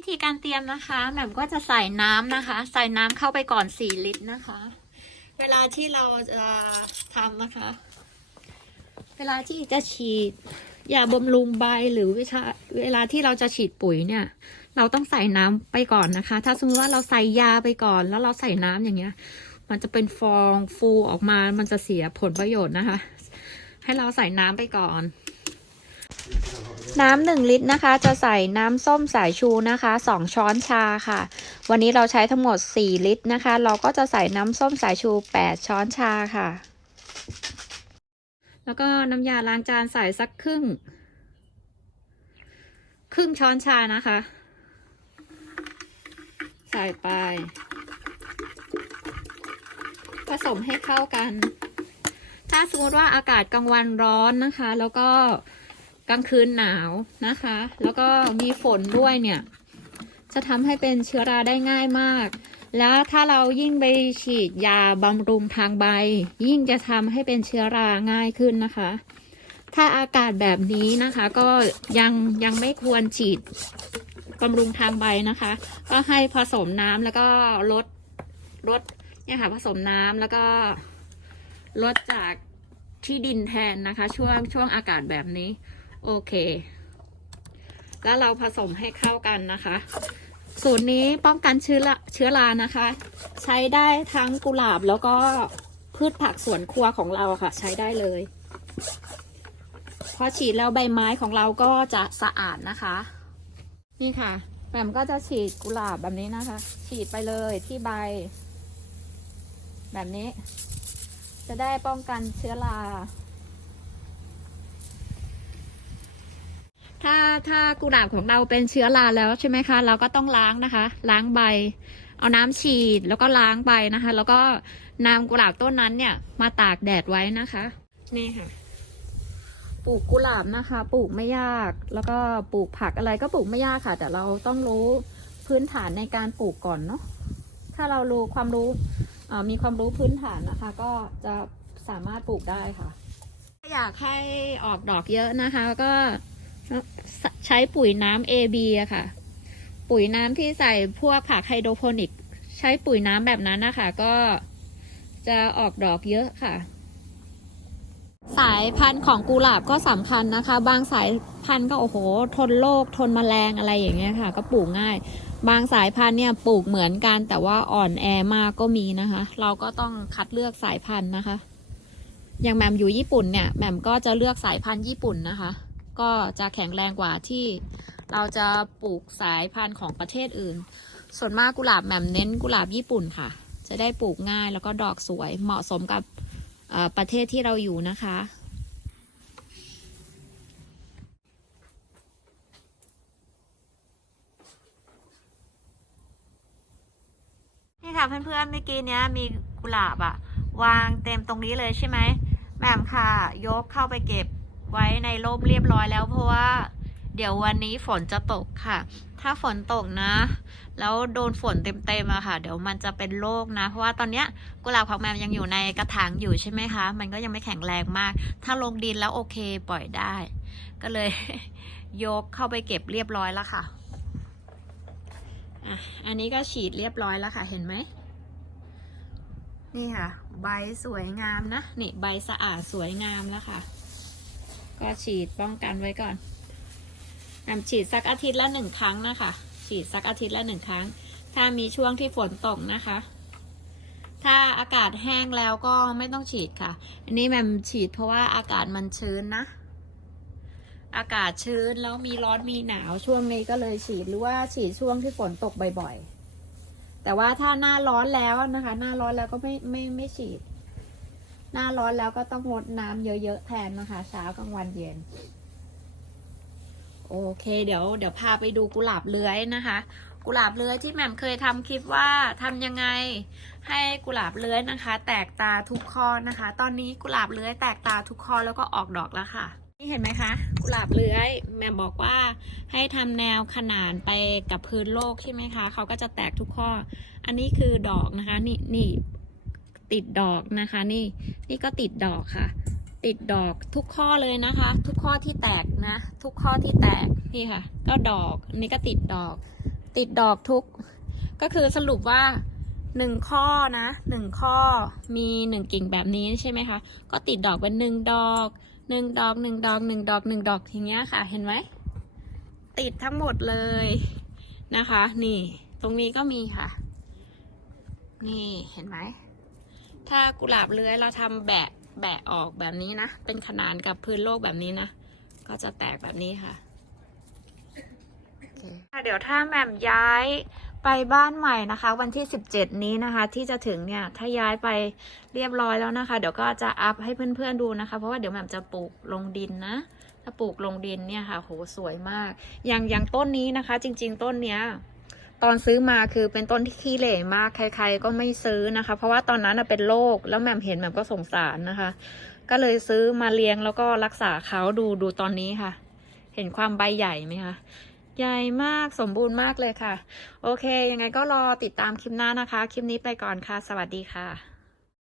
วิธีการเตรียมนะคะแหม่มก็จะใส่น้ำนะคะ ใส่น้ำเข้าไปก่อน4ลิตรนะคะ เวลาที่เราจะทำนะคะ เวลาที่จะฉีดยาบำรุงใบหรือเวลาเวลาที่เราจะฉีดปุ๋ยเนี่ย เราต้องใส่น้ำไปก่อนนะคะ ถ้าสมมติว่าเราใส่ยาไปก่อน แล้วเราใส่น้ำอย่างเงี้ย มันจะเป็นฟองฟูออกมา มันจะเสียผลประโยชน์นะคะ ให้เราใส่น้ำไปก่อน น้ำหนึ่งลิตรนะคะ จะใส่น้ำส้มสายชูนะคะสองช้อนชาค่ะ วันนี้เราใช้ทั้งหมด 4 ลิตรนะคะ เราก็จะใส่น้ำส้มสายชู 8 ช้อนชาค่ะ แล้วก็น้ำยาล้างจานใส่สักครึ่ง ครึ่งช้อนชานะคะ ใส่ไป ผสมให้เข้ากัน ถ้าสมมติว่าอากาศกลางวันร้อนนะคะ แล้วก็ กลางคืนหนาวนะคะ แล้วก็มีฝนด้วยเนี่ย จะทำให้เป็นเชื้อราได้ง่ายมาก แล้วถ้าเรายิ่งไปฉีดยาบำรุงทางใบ ยิ่งจะทำให้เป็นเชื้อราง่ายขึ้นนะคะ ถ้าอากาศแบบนี้นะคะ ก็ยังยังไม่ควรฉีดบำรุงทางใบนะคะ ก็ให้ผสมน้ำแล้วก็ลดลดเนี่ยค่ะผสมน้ำแล้วก็ลดจากที่ดินแทนนะคะ ช่วงช่วงอากาศแบบนี้ โอเค แล้วเราผสมให้เข้ากันนะคะ สูตรนี้ป้องกันเชื้อราเชื้อรานะคะ ใช้ได้ทั้งกุหลาบแล้วก็พืชผักสวนครัวของเราค่ะ ใช้ได้เลยพอฉีดแล้วใบไม้ของเราก็จะสะอาดนะคะ นี่ค่ะแหม่มก็จะฉีดกุหลาบแบบนี้นะคะ ฉีดไปเลยที่ใบ แบบนี้ จะได้ป้องกันเชื้อรา ถ้าถ้ากุหลาบของเราเป็นเชื้อราแล้วใช่ไหมคะ เราก็ต้องล้างนะคะ ล้างใบ เอาน้ำฉีดแล้วก็ล้างใบนะคะ แล้วก็นำกุหลาบต้นนั้นเนี่ย มาตากแดดไว้นะคะนี่ค่ะ ปลูกกุหลาบนะคะ ปลูกไม่ยาก แล้วก็ปลูกผักอะไรก็ปลูกไม่ยากค่ะ แต่เราต้องรู้พื้นฐานในการปลูกก่อนเนาะถ้าเรารู้ความรู้เอ่อมีความรู้พื้นฐานนะคะ ก็จะสามารถปลูกได้ค่ะ อยากให้ออกดอกเยอะนะคะ ก็ ใช้ปุ๋ยน้ำ AB อะค่ะ ปุ๋ยน้ำที่ใส่พวกผักไฮโดรโปนิก ใช้ปุ๋ยน้ำแบบนั้นนะคะ ก็จะออกดอกเยอะค่ะ สายพันธุ์ของกุหลาบก็สำคัญนะคะ บางสายพันธุ์ก็โอ้โห ทนโรคทนแมลงอะไรอย่างเงี้ยค่ะ ก็ปลูกง่าย บางสายพันธุ์เนี่ยปลูกเหมือนกันแต่ว่าอ่อนแอมากก็มีนะคะ เราก็ต้องคัดเลือกสายพันธุ์นะคะ อย่างแหม่มอยู่ญี่ปุ่นเนี่ยแหม่มก็จะเลือกสายพันธุ์ญี่ปุ่นนะคะ ก็จะแข็งแรงกว่าที่เราจะปลูกสายพันธุ์ของประเทศอื่น ส่วนมากกุหลาบแหม่มเน้นกุหลาบญี่ปุ่นค่ะ จะได้ปลูกง่ายแล้วก็ดอกสวยเหมาะสมกับประเทศที่เราอยู่นะคะ นี่ค่ะเพื่อนๆเมื่อกี้เนี้ยมีกุหลาบอะวางเต็มตรงนี้เลยใช่ไหมแหม่มค่ะ ยกเข้าไปเก็บ ไว้ในร่มเรียบร้อยแล้วเพราะว่า เดี๋ยววันนี้ฝนจะตกค่ะ ถ้าฝนตกนะ แล้วโดนฝนเต็มๆอะค่ะ เดี๋ยวมันจะเป็นโรคนะ เพราะว่าตอนเนี้ยกุหลาบของแมมยังอยู่ในกระถางอยู่ใช่ไหมคะ มันก็ยังไม่แข็งแรงมาก ถ้าลงดินแล้วโอเคปล่อยได้ ก็เลยยกเข้าไปเก็บเรียบร้อยแล้วค่ะอะอันนี้ก็ฉีดเรียบร้อยแล้วค่ะ เห็นไหม นี่ค่ะ ใบสวยงามนะ นี่ใบสะอาดสวยงามแล้วค่ะ ก็ฉีดป้องกันไว้ก่อนแอมฉีดสักอาทิตย์ละหนึ่งครั้งนะคะ ฉีดสักอาทิตย์ละหนึ่งครั้ง ถ้ามีช่วงที่ฝนตกนะคะ ถ้าอากาศแห้งแล้วก็ไม่ต้องฉีดค่ะ อันนี้แมมฉีดเพราะว่าอากาศมันชื้นนะ อากาศชื้นแล้วมีร้อนมีหนาวช่วงนี้ก็เลยฉีดหรือว่าฉีดช่วงที่ฝนตกบ่อยๆ แต่ว่าถ้าหน้าร้อนแล้วนะคะ หน้าร้อนแล้วก็ไม่ไม่ไม่ฉีด หน้าร้อนแล้วก็ต้องงดน้ำเยอะๆแทนนะคะ เช้ากลางวันเย็น โอเค เดี๋ยวเดี๋ยวพาไปดูกุหลาบเลื้อยนะคะ กุหลาบเลื้อยที่แหม่มเคยทำคลิปว่าทำยังไงให้กุหลาบเลื้อยนะคะ แตกตาทุกข้อนะคะ ตอนนี้กุหลาบเลื้อยแตกตาทุกข้อแล้วก็ออกดอกแล้วค่ะนี่เห็นไหมคะ กุหลาบเลื้อยแหม่มบอกว่าให้ทำแนวขนานไปกับพื้นโลกใช่ไหมคะ เขาก็จะแตกทุกข้อ อันนี้คือดอกนะคะ นี่นี่ ติดดอกนะคะนี่นี่ก็ติดดอกค่ะ ติดดอกทุกข้อเลยนะคะ ทุกข้อที่แตกนะ ทุกข้อที่แตกนี่ค่ะ ก็ดอกนนี้ก็ติดดอก ติดดอกทุก ก็คือสรุปว่าหนึ่งข้อนะหนึ่งข้อมีหนึ่งกิ่งแบบนี้ใช่ไหมคะก็ติดดอกเป็นหนึ่งดอกหนึ่งดอกหนึ่งดอกหนึ่งดอกหนึ่งดอกอย่างเงี้ยค่ะ เห็นไหมติดทั้งหมดเลยนะคะ นี่ ตรงนี้ก็มีค่ะ นี่เห็นไหม ถ้ากุหลาบเลื้อยเราทำแบะแบะออกแบบนี้นะ เป็นขนานกับพื้นโลกแบบนี้นะ ก็จะแตกแบบนี้ค่ะโอเคเดี๋ยวถ้าแหม่มย้ายไปบ้านใหม่นะคะ วันที่ 17 นี้นะคะ ที่จะถึงเนี่ยถ้าย้ายไปเรียบร้อยแล้วนะคะ เดี๋ยวก็จะอัพให้เพื่อนๆดูนะคะ เพราะว่าเดี๋ยวแหม่มจะปลูกลงดินนะ ถ้าปลูกลงดินเนี่ยค่ะโหสวยมาก อย่างอย่างต้นนี้นะคะ จริง ๆ ต้นเนี้ย ตอนซื้อมาคือเป็นต้นที่ขี้เหร่มากใคร ๆ ก็ไม่ซื้อนะคะ เพราะว่าตอนนั้นเป็นโรคแล้วแหม่มเห็นแหม่มก็สงสารนะคะ ก็เลยซื้อมาเลี้ยงแล้วก็รักษาเขาดูดูตอนนี้ค่ะ เห็นความใบใหญ่ไหมคะใหญ่มากสมบูรณ์มากเลยค่ะ โอเค ยังไงก็รอติดตามคลิปหน้านะคะ คลิปนี้ไปก่อนค่ะ สวัสดีค่ะ